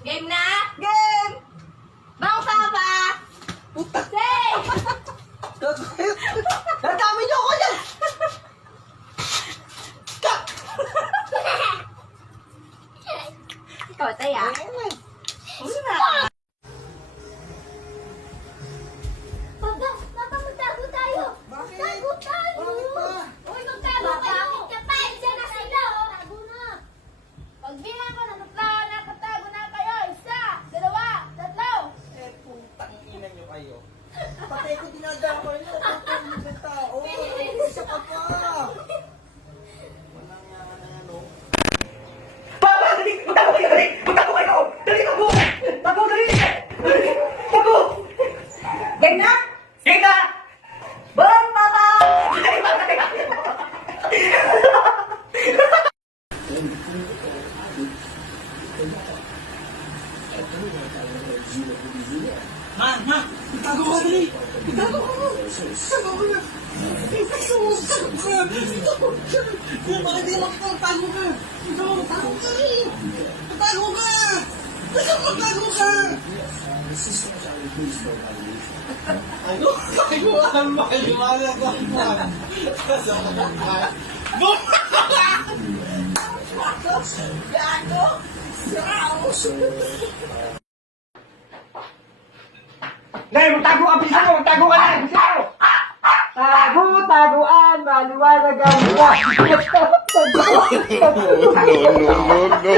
Game na? Game! Bang Papa! Puta! Say! Nadami niyo ako yan! Ikaw, Taya. Una! Papa, Papa, magtago tayo. Bakit? Tago tayo. Bakit ba? Uy, magtago kayo. Bakit ka pa? Diyan na sila, oh. Tago na. Pagbilang ko na, nakatago na kayo. Isa, dalawa, tatlo. Eh, putang ina niyo kayo. Patay ko dinadama niyo. Putang ina tao. Isa ka pa. Walang nga na ano. Papa, dali! Magtago kayo! Dali! Magtago kayo! Dali! Tago! Tago! Dali! Tago! Game na? Sige na! Bang Papa! Ma! Itago ka dali! Itago ka mo! Itago ka na! Itago ka! Kung bakit di magpapatago ka? Itago ka! Itago ka! Itago ka! Ano? Kailangan makaliwala ka pa! Gago! Nay, magtago ka! Bisa mo! Magtago ka na! Bisa mo! Tago, taguan, maliwanag ang buwan. No, no, no, no.